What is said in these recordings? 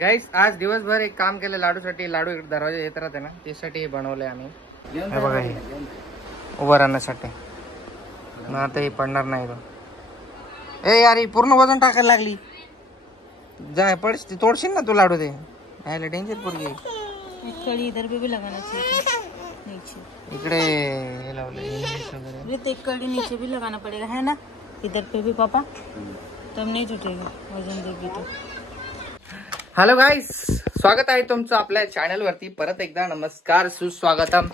गाईस आज दिवसभर एक काम केलं लाडूसाठी. लाडू इकडे दरवाजा येत राहते ना, त्यासाठी बनवलंय आम्ही. हे बघा हे उभं राहण्यासाठी. मग आता हे पडणार नाही तो. ए यार ही पूर्ण वजन टाकायला लागली. जाय पड तोडशील ना तू लाडू ते. यायला डेंजर पोरगी. कड़ी इधर पे भी लगाना चाहिए नीचे. इकडे हे लावलंय. एक कड़ी नीचे भी लगाना पड़ेगा है ना इधर पे भी पापा, तब नहीं जुटेगा वजन देगी तो. हॅलो गाईस, स्वागत आहे तुमचं आपल्या चॅनल वरती. परत एकदा नमस्कार, सुस्वागतम.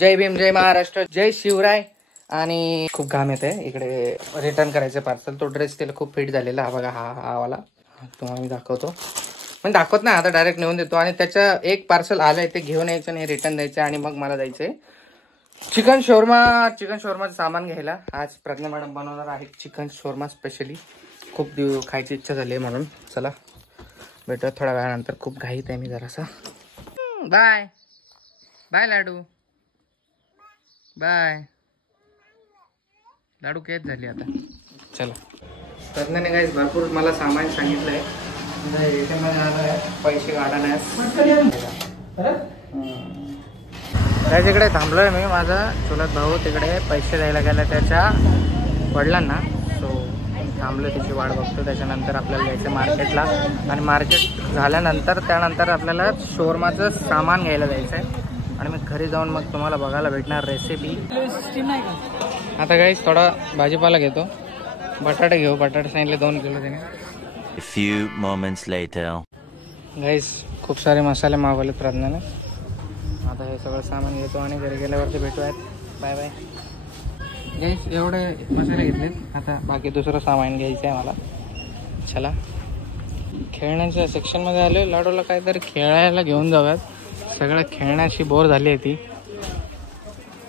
जय भीम, जय महाराष्ट्र, जय शिवराय. आणि खूप घाम येते इकडे. रिटर्न करायचं पार्सल. तो ड्रेस त्याला खूप फिट झालेला. हा बघा, हा वाला तुम्हाला मी दाखवतो. पण दाखवत नाही आता, डायरेक्ट नेऊन देतो. आणि त्याचं एक पार्सल आलंय, ते घेऊन यायचं आणि रिटर्न द्यायचं. आणि मग मला जायचंय चिकन शोरमा सामान घ्यायला. आज प्रज्ञा मॅडम बनवणार आहे चिकन शोरमा स्पेशली. खूप खायची इच्छा झाली आहे म्हणून. चला भेटू थोड्या वेळानंतर. खूप घाईत आहे मी जरासा. बाय बाय लाडू, बाय. लाडू केच झाली आता. चला प्रज्ञाने गाईस भरपूर मला सामान सांगितलंय. पैसे काढा नाही. तिकडे थांबलोय मी. माझा चुलत भाऊ तिकडे पैसे द्यायला गेला त्याच्या वडिलांना. सो थांबलो, त्याची वाट बघतो. त्याच्यानंतर आपल्याला जायचं मार्केटला. आणि मार्केट झाल्यानंतर त्यानंतर आपल्याला शोरमाचं सामान घ्यायला जायचं आहे. आणि मग घरी जाऊन मग तुम्हाला बघायला भेटणार रेसिपी. आता गाईस थोडा भाजीपाला घेतो. बटाटे घेऊ. बटाटे सांगितले 2 किलो त्याने. A few moments later. गाईस खूप सारे मसाले मागवले प्रज्ञाने. आता हे सगळं सामान घेतो आणि घरी गेल्यावरती भेटूयात. Bye bye. गाईस एवढे मसाले घेतलेत. आता बाकी दुसरं सामान घ्यायचं आहे मला. चला खेळण्याच्या सेक्शनमध्ये आलो. लाडूला काहीतरी खेळायला घेऊन जाऊयात. सगळं खेळण्याची बोर झाली आहे ती.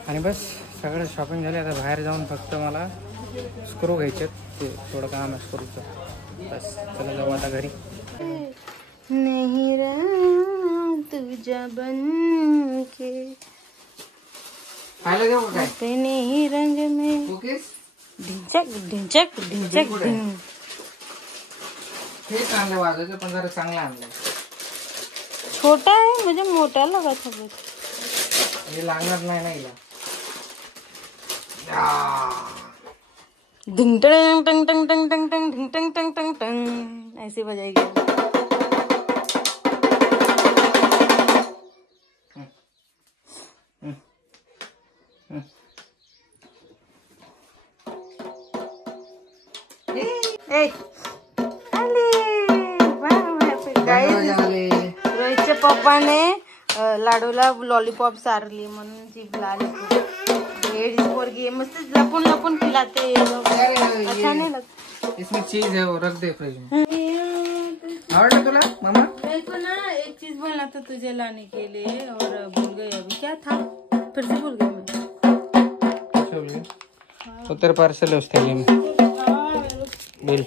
आणि बस सगळं शॉपिंग झाली. आता बाहेर जाऊन फक्त मला स्क्रू घ्यायचे. ते थोडं काम आहे स्क्रूचं. बस चला जाऊ आता घरी. नहीं रहा तुझा बन के खायला देऊ काय अपने ही रंग में कुकीज. ढिंचक ढिंचक ढिंचक ढिंग. हे चांगलं वाजायचं पण जरा चांगलं आणलं. छोटा है, मुझे मोटा लगा था बहुत. हे लागणार नाही ना हिला. ढिंग टंग टंग टंग टंग टंग टंग ढिंग टंग टंग टंग टंग ऐसे बजाएगी. रोहितच्या पप्पाने लाडूला लॉलीपॉप चारली म्हणून जीभ लाल. पोरगी मस्त लपून लपून खिलाते. अच्छा नहीं लगता. इसमें चीज है, वो रख दे फ्रिज में. आवड़ा तुला मामा? मेरे को ना एक चीज बोलना था तुझे लाने के लिए और भूल गई. अभी क्या था फिर से भूल गई मैं. उत्तर पार्सल है उसके लिए बिल.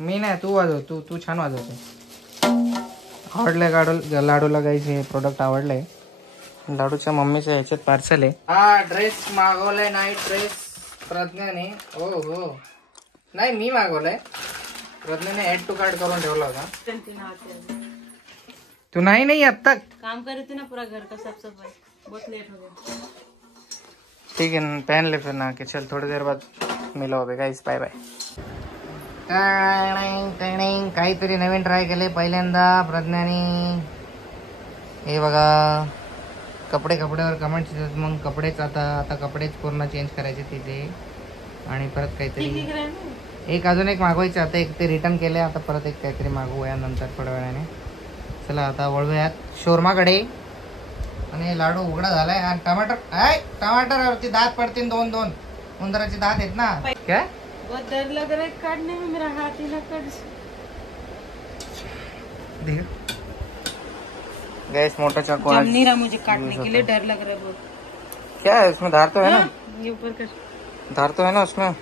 मी नाही, तू वाजव. तू छान वाजवते. आवडलंय लाडूला गाईस. हे प्रोडक्ट आवडलंय. लाडूच्या मम्मीच्या ह्याच्यात पार्सल आहे. हा ड्रेस मागवलाय. नाईट ड्रेस प्रज्ञाने. हो हो नाही मी मागवलाय. प्रज्ञाने ऍड टू कार्ड करून ठेवला होता. तू नाही अब तक काम कर रही थी ना पूरा घर का साफ सफाई. बहुत लेट हो गया. ठीक है पहन ले फिर ना के. चल थोड़ी देर बाद मिलो अबे गाइस. Bye bye. काहीतरी नवीन ट्राय केले पहिल्यांदा प्रज्ञाने. हे बघा कपड्यावर कमेंट्स येतात. मग कपडेच आता कपडेच पूर्ण चेंज करायचे तिथे. आणि परत काहीतरी अजून एक मागवायचे. आता एक ते रिटर्न केले. आता परत एक काहीतरी मागवूया नंतर थोड्या वेळाने. चला आता वळूयात शोरमाकडे. आणि लाडू उघडा झालाय. आणि टमाटरवरती दात पडतील 2 उंदराचे दात आहेत ना. काय बहुत डर लग रहा है काटने में. मेरा हाथ ही ना कट. गैस मोटा चाकू जम नहीं रहा मुझे काटने के लिए. डर लग रहा है बहुत. क्या है इसमें? धार तो है ना. ये ऊपर कर. धार तो है ना उसमें.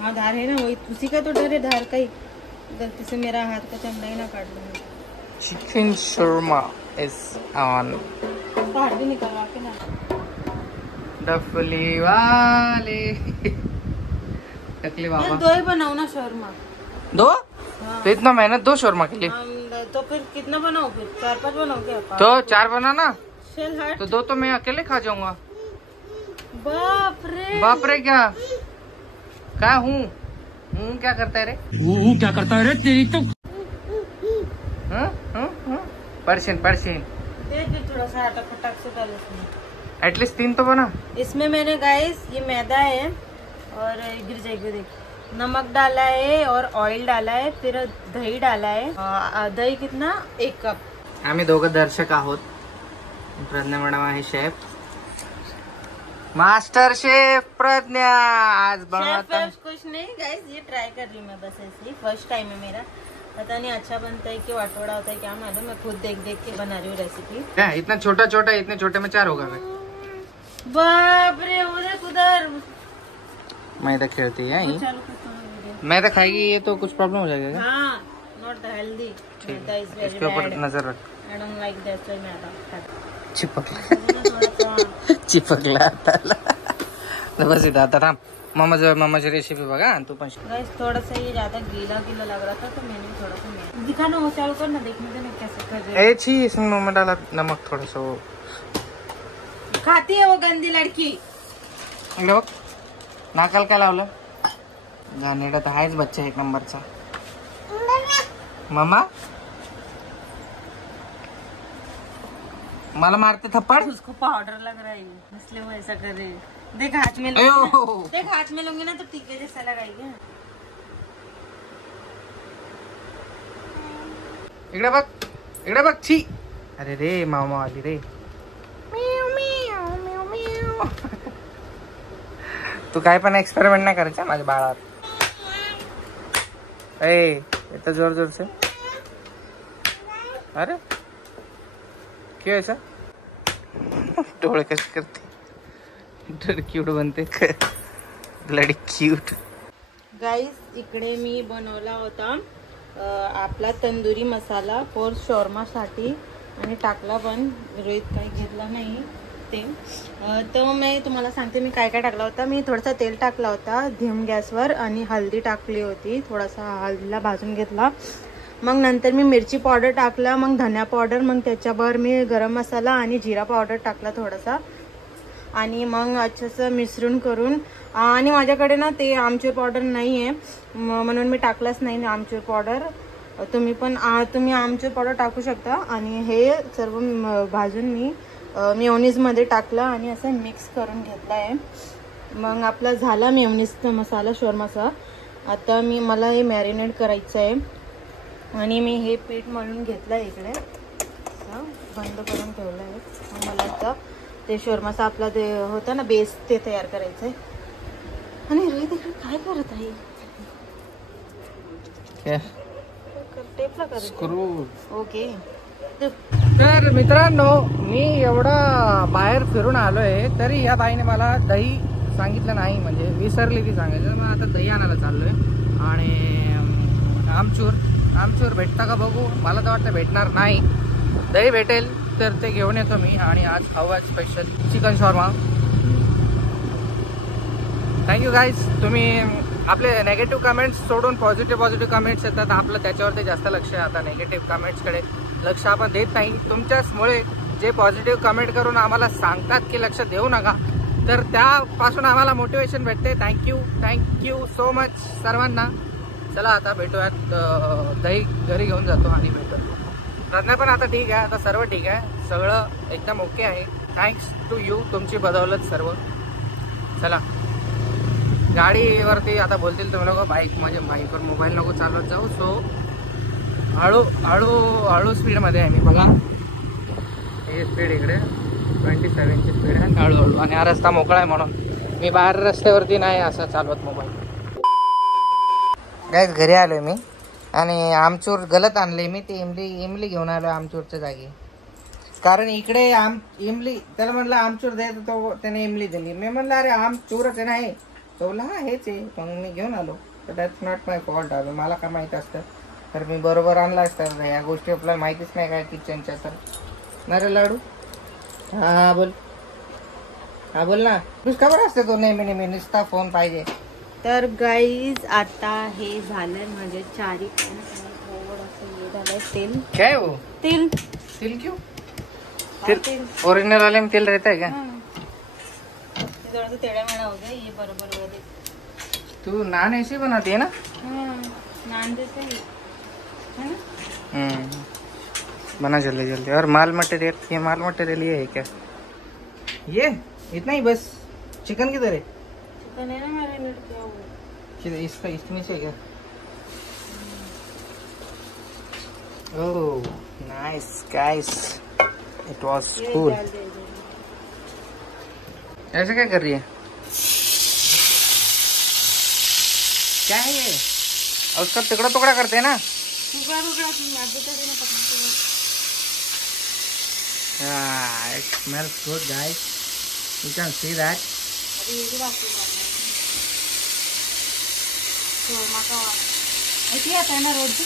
हाँ धार है ना. वही उसी का तो डर है. धार का ही. गलती से मेरा हाथ का चमड़ा ही ना काट दूंगा. Chicken shawarma is on. बाहर भी निकलवा के ना. डफली वाले टकले बाबा. 2 ही बनाऊ ना शोरमा. 2 तो इतना मेहनत दो शोरमा के लिए, तो फिर कितना बनाओ, फिर 4-5 बनाओ क्या? तो 4 बनाना, चल हट। तो 2 तो मैं अकेले खा जाऊंगा। बाप रे, बाप रे क्या हूँ क्या करता है रे, क्या करता है रे तेरी तो। परसेंट दे थोड़ा सा आटा फटाक से डाल इसमें, एटलीस्ट 3 तो बना। इसमें मैंने गाइस ये मैदा है और गिर जाएगी, देख, नमक डाला है और ऑयल डाला है, फिर दही डाला है। दही कितना, 1 कप। आम्ही दोघं दर्शक आहोत, प्रज्ञा मॅडम आहे शेफ, मास्टर शेफ प्रज्ञा। आज बनवाता कुछ नहीं गाइस, ये ट्राई कर रही हूँ मैं, बस ऐसे ही फर्स्ट टाइम है मेरा, पता नहीं अच्छा बनता है कि वाटोड़ा होता है क्या मालूम, मैं खुद देख देख के बना रही हूँ रेसिपी। क्या इतना छोटा छोटा, इतने छोटे में 4 होगा। बाप रे, उधर मैदा खेलती है ये, चालू कर थोड़ा वीडियो। मैदा खाएगी ये तो कुछ प्रॉब्लम हो जाएगा क्या? हाँ, not healthy, maida is very इसके ऊपर बैड, नजर रख। आई डोंट लाइक दैट मैदा। चिपकला बस इथं आता थांब, मामाची रेसिपी बघा आणि तू पण गाइस थोड़ा सा ये ज्यादा गीला गीला लग रहा था, तो मैंने थोड़ा सा दिखाना हो, चालू कर ना, देखने देना कैसे कर रहे ए छी, इसमें नमक डाला, नमक थोड़ा सा वो खाती है वो गंदी लड़की। इकडे बघ, नाकाल काय लावलं, गाणेडा तर आहेच बच्चा 1 नंबरचा। मामा मला मारते थप्पड़, उसको पाउडर लग रहा है इसलिए वो ऐसा कर रही है। देख हाथ में अयो। लूंगी, देख हाथ में लूंगी ना तो टीके जैसा लगाएगी। इकडे बघ छी, अरे रे मामा आली रे, तू काय पण एक्सपेरिमेंट नाही करायचा माझ्या बाळात। ए येतो जोर जोर से, अरे क्यों ऐसा, डोळे कसे करते, क्यूट बनते, ब्लडी क्यूट। गाईस इकडे मी बनवला होता आपला तंदुरी मसाला फॉर शॉर्मासाठी, आणि टाकला पण, रोहित काही घेतला नाही ते, तर मी तुम्हाला सांगते मी काय काय टाकला होता। मी थोडासा तेल टाकला होता धीम गॅसवर, आणि हळदी टाकली होती, थोडासा हळदीला भाजून घेतला, मग नंतर मी मिरची पावडर टाकला, मग धनिया पावडर, मग त्याच्यावर मी गरम मसाला आणि जिरा पावडर टाकला थोडासा, आणि मग अच्छंसं मिश्रण करून, आणि माझ्याकडे ना ते आमचूर पावडर नाही आहे म्हणून मी टाकलाच नाही आमचूर पावडर, तुम्ही आमचूर पावडर टाकू शकता। आणि हे सर्व भाजून मी मेयोनीजमध्ये टाकलं आणि असं मिक्स करून घेतला आहे। मग आपला झाला मेयोनीजचा मसाला, शोरमाचा। आता मला हे मॅरिनेट करायचं आहे, आणि मी हे पीठ मळून घेतलं इकडे, बंद करून ठेवलं आहे। मग मला आता ते शोरमाचा आपला ते होता ना बेस, ते तयार करायचं आहे। आणि रोहित इकडे काय करत आहे, टेपला कर, स्क्रू। ओके। तर मित्रांनो, मी एवढा बाहेर फिरून आलोय तरी या बाईने मला दही सांगितलं नाही, म्हणजे विसरली ती सांगायचं। मग आता दही आणायला चाललोय, आणि आमचूर भेटता का बघू, मला तर वाटतं भेटणार नाही, दही भेटेल तर ते घेऊन येतो मी। आणि आज हवा special chicken shawarma. Thank you guys, तुम्ही आपले नेगेटिव्ह कमेंट्स सोडून पॉझिटिव्ह कमेंट्स येतात, आपलं त्याच्यावरती जास्त लक्ष आहे। आता नेगेटिव्ह कमेंट्सकडे लक्ष आपण देत नाही, तुमच्याचमुळे जे पॉझिटिव्ह कमेंट करून आम्हाला सांगतात की लक्ष देऊ नका, तर त्यापासून आम्हाला मोटिवेशन भेटते। थँक्यू सो मच सर्वांना। चला आता भेटूयात, दही घरी घेऊन जातो आणि भेटू। प्रज्ञा पण आता ठीक आहे, आता सर्व ठीक आहे, सगळं एकदम ओके आहे, थँक्स टू यू, तुमची बदौलत सर्व। चला गाडीवरती आता बोलतील तुम्ही लोक, बाईक म्हणजे बाईकवर मोबाईल नको चालवत जाऊ, सो हळू स्पीडमध्ये आहे मी, बघा हे स्पीड इकडे 27ची स्पीड आहे, हळूहळू, आणि हा रस्ता मोकळा आहे म्हणून मी बाहेर रस्त्यावरती नाही असं चालवत मोबाईल। गाईस घरी आलोय मी, आणि आमचूर गलत आणले मी, ते इमली घेऊन आलोय आमचूरच्या जागी, कारण इकडे इमली, त्याला म्हणलं आमचूर द्यायचं, तो त्याने इमली दिली। मी म्हणलं अरे आमचूरच आहे, नाही तो बोला हा हेच आहे, म्हणून मी घेऊन आलो। तर दॅट्स नॉट माय फॉल्ट, मला काय माहित असतं तर मी बरोबर आणला असतं, या गोष्टी आपल्याला माहितीच नाही काय किचनच्या। तर ना रे लाडू, हा बोल ना, तुझ खबर असते तो नेहमी नुसता फोन पाहिजे, तर गाईज आता हे झालंय म्हणजे चारी थोडंसं हे झालंय तेल. क्या है वो? तेल तिल क्यों? तेल ओरिजिनल वाले में तेल रहता है क्या? थोड़ा सा टेढ़ा मेढ़ा हो गया ये बराबर हो गया. तू नान ऐसे बनाती है ना? नान जैसे ही है ना. बना जल्दी जल्दी. और माल मटेरियल, ये माल मटेरियल ये है क्या? ये इतना ही बस. चिकन किधर है? चिकन है ना मैरिनेट किया हुआ. इसका इसमें से क्या? ओह नाइस गाइस, इट वाज कूल. ऐसे क्या कर रही है? क्या है ये? और उसका टुकड़ा टुकड़ा करते हैं ना? It smells good, guys. You can see that. अभी ये भी बाकी ऐसे आता है ना रोड पे.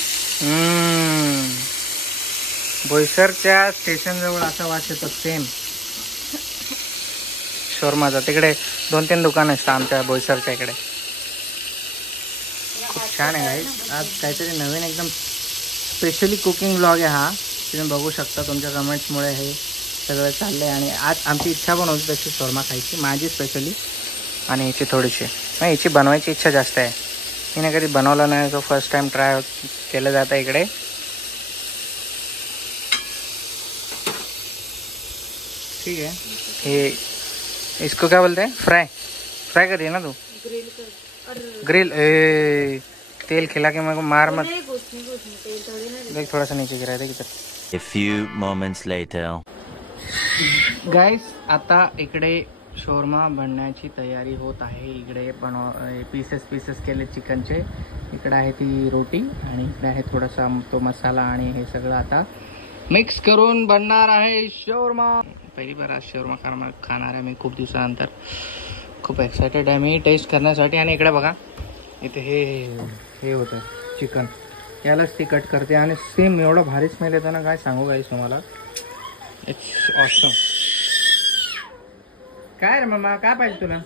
बोईसरच्या स्टेशन जवळ असा वास येतो सेम शोरमाचा. तिकडे 2-3 दुकान असतात आमच्या बोईसरच्या इकडे. खूप छान आहे गाईस. आज काहीतरी नवीन एकदम स्पेशली कुकिंग ब्लॉग आहे हा. तुम्ही बघू शकता तुमच्या कमेंट्समुळे हे सगळं चाललं आहे. आणि आज आमची इच्छा पण होती तशी शोरमा खायची, माझी स्पेशली, आणि हिची थोडीशी. नाही, हिची बनवायची इच्छा जास्त आहे. हिने कधी बनवला नाही, तो फर्स्ट टाइम ट्राय केलं जातं इकडे. ठीक है. ये इसको क्या बोलते हैं? फ्राई. फ्राई कर दिया ना तू? ग्रिल. तेल खिला के मेरे को मार मत. देख थोड़ा सा नीचे गिरा है, देख इधर. A few moments later. Guys आता इकडे शोरमा बनण्याची तयारी होत आहे. इकडे पीसेस केले चिकनचे. इकडे आहे ती रोटी आणि इकडे आहे थोडासा तो मसाला आणि हे सगळं आता मिक्स करून बनणार आहे शोरमा. पहिली बार आज शोरमा खाणार आहे मी खूप दिवसानंतर. खूप एक्सायटेड आहे मी टेस्ट करण्यासाठी. आणि इकडे बघा, इथे हे होतं चिकन. यालाच ती कट करते आणि सेम एवढं भारी स्मेल येतं ना, काय सांगू गाईस तुम्हाला. It's awesome. काय रे मम्मा, काय पाहिजे तुला?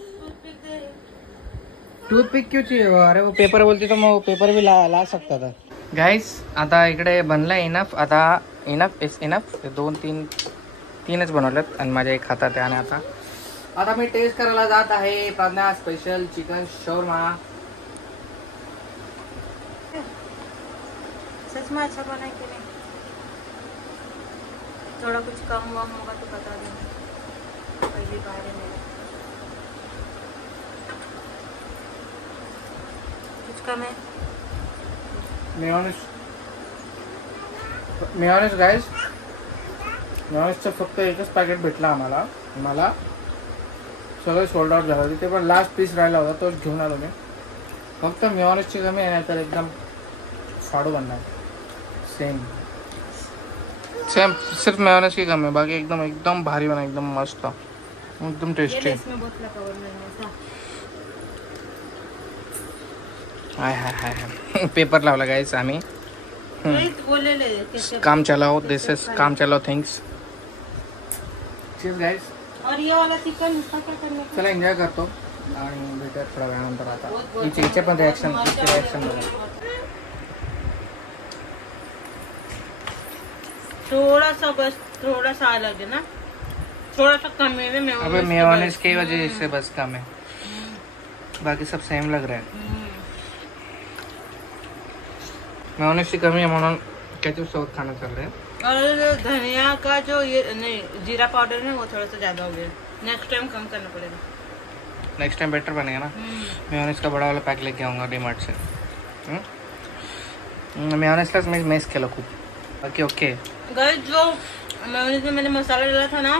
टूथपिक क्यों चाहिए? अरे वो पेपर बोलते तो मैं पेपर भी ला सकता था. गाईस आता इकडे बनलं इनफ. आता इनफ इज इनफ. 2-3 बनवलेत आणि माझ्या एक हातात आहे. आणि आता मी टेस्ट करायला जात आहे प्रज्ञा स्पेशल चिकन शोरमा. सच में अच्छा बना है कि नहीं? थोड़ा कुछ कम वम होगा तो बता देना. पहली बार है मेरा. कुछ कम है? मेयोनेज गाईस, मेयोनेजचं फक्त एकच पॅकेट भेटला आम्हाला. मला सगळं सोल्ड आउट झालं. तिथे पण लास्ट पीस राहिला होता, तोच घेऊन आलो मी. फक्त मेयोनेजची कमी आहे, तर एकदम फाडू बनणार. सेम सिर्फ मेयोनेज की कमी है, बाकी एकदम भारी बना, एकदम मस्त, एकदम टेस्टी. हाय पेपर लावला गाइस आम्ही. काम चलाओ, दिस इज काम चलाओ थिंग्स. चीज गाइस. और ये वाला चिकन इसका क्या करना? चला एंजॉय करतो आणि भेटूया थोड्या वेळानंतर. आता इथे पण रिॲक्शन बघा. थोड़ा सा अलग है ना, थोड़ा सा कम है मेयोनेज. अबे मेयोनेज की वजह से बस कम है, बाकी सब सेम लग रहा है. मेयोनेज की कमी है म्हणून केचप सोबत खाना चल रहा है. और धनिया का जो ये नहीं जीरा पाउडर है वो थोड़ा सा ज्यादा हो गया. नेक्स्ट टाइम कम करना पड़ेगा. नेक्स्ट टाइम बेटर बनेगा ना. मेयोनेज का बड़ा वाला पैक लेके आऊँगा डीमार्ट से. मेयोनेजलाच मी मेस केलं खूप. बाकी ओके. गाइस जो मेयोनेज में मैंने मसाला डाला था ना,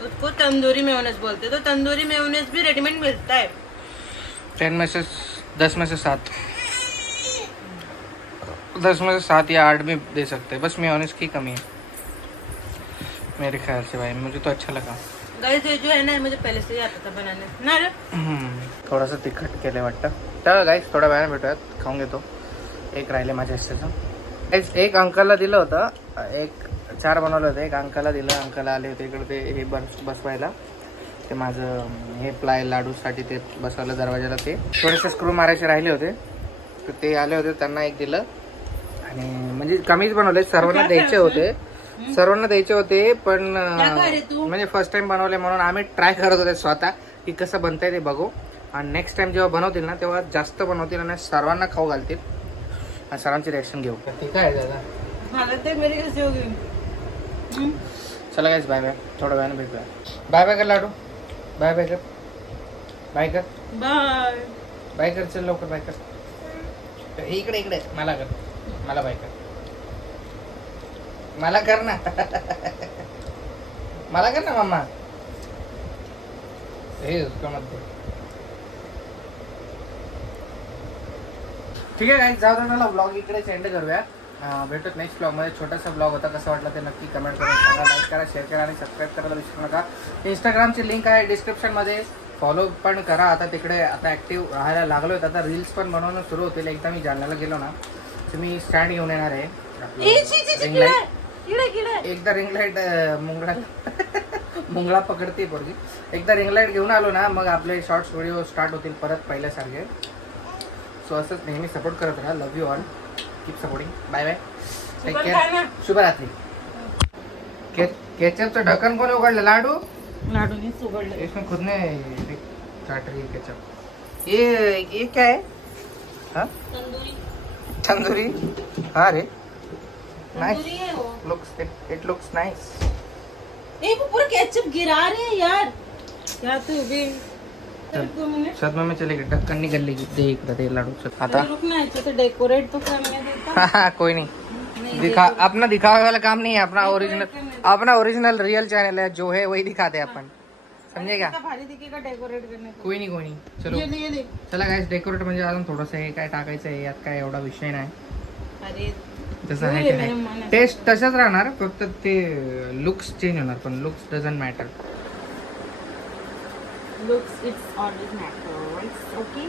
उसको तंदूरी मेयोनेज बोलते हैं. तो तंदूरी मेयोनेज भी रेडीमेड मिलता है. 10 में से 10 में से 7 10 में से 7 या 8 भी दे सकते हैं. बस मेयोनेज की कमी है मेरे ख्याल से. भाई मुझे तो अच्छा लगा. गाइस ये जो है ना, मुझे पहले से ही आता था बनाने ना रे. थोडासा तिखट केलं वाटतं. तर गाईस थोड्या वेळाने भेटूयात. खाऊन घेतो. एक राहिले माझ्या हिस्सेचं. एक अंकलला दिलं होतं, एक 4 बनवलं होतं. एक अंकलला दिलं. अंकल आले होते इकडे ते हे बसवायला. ते माझं हे प्लाय लाडूसाठी ते बसवलं दरवाजाला. ते थोडेसे स्क्रू मारायचे राहिले होते तर ते आले होते, त्यांना एक दिलं. आणि म्हणजे कमीच बनवले, सर्वांना द्यायचे होते पण म्हणजे फर्स्ट टाइम बनवले म्हणून आम्ही ट्राय करत होते स्वतः की कसं बनतंय ते बघू. आणि नेक्स्ट टाइम जेव्हा बनवतील ना तेव्हा जास्त बनवतील आणि सर्वांना खाऊ घालतील आणि सर्वांची रिएक्शन घेऊ. ठीक आहे दादा, चला गाइस बाय बाय. थोड्या वेळाने भेटूया. बाय बाय कर लाडू. बाय बाय कर. बाय कर. बाय बाय कर. चल लवकर बाय कर. इकडे इकडे मला कर. मला बाय कर. मला कर ना. मला कर ना मम्मा. हे उसका मत बोल. ठीक आहे गाइस, जाऊ दे मला ब्लॉग इकडे सेंड करूया. भेटत नेक्स्ट ब्लॉग मध्ये. छोटासा ब्लॉग होता, कसं वाटलं ते नक्की कमेंट करून सांगा. लाईक करा, शेअर करा आणि सबस्क्राईब करायला विसरू नका. इंस्टाग्रामची लिंक आहे डिस्क्रिप्शन मध्ये, फॉलो पण करा. आता तिकडे आता ऍक्टिव्ह राहायला लागलोय. आता रील्स पण बनवणं सुरू होतील. एकदा मी जालन्याला गेलो ना तर मी स्टँड घेऊन येणार आहे. एकदा रिंग लाईट मुंगळा पकडते पोरगी. एकदा रिंग लाईट घेऊन आलो ना मग आपले शॉर्ट्स व्हिडिओ स्टार्ट होतील परत पहिल्यासारखे. सो असंच नेहमी सपोर्ट करत राहा. Love you all. Keep supporting. Bye bye. Take care. शुभरात्री. केचपचं ढक्कन कोणी उघडलं? लाडूनेच उघडलं. इसमें खुद ने काट रही है केचप. ये क्या है? हाँ तंदूरी. हाँ रे, नाइस. It looks nice. वो पूरा केचप गिरा रहे हैं यार. क्या तू भी छत में चलेगी. ढक्कन निकल लेगी. देख दे लाडू. आता रुकना है तो डेकोरेट तो करने देता. कोई नहीं दिखा. अपना दिखावे वाला काम नहीं है. अपना ओरिजिनल रियल चैनल है. जो है वही दिखाते हैं अपन. समझेगा? भारी दिखेगा डेकोरेट करने. कोई नहीं. चलो चला गाइस. डेकोरेट म्हणजे अजून थोडंसं हे काय टाकायचं आहे. यात काय एवढा विषय नाही. अरे तसं आहे की नाही. टेस्ट तसंच राहणार, फक्त ते लुक्स चेंज होणार. पण looks doesn't matter. Looks, it's always matters. Okay.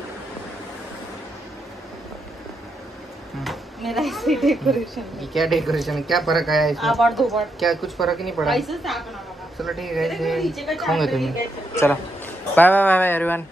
मेरा इसी डेकोरेशन. क्या डेकोरेशन है? क्या फर्क आया इसमें? आबाड़ धोबाड़. क्या कुछ फर्क ही नहीं पड़ा. ऐसे ताकना बाबा. चलो ठीक है. नीचे का खाऊंगे चाट तुम्हें. करी. चला bye bye bye bye everyone.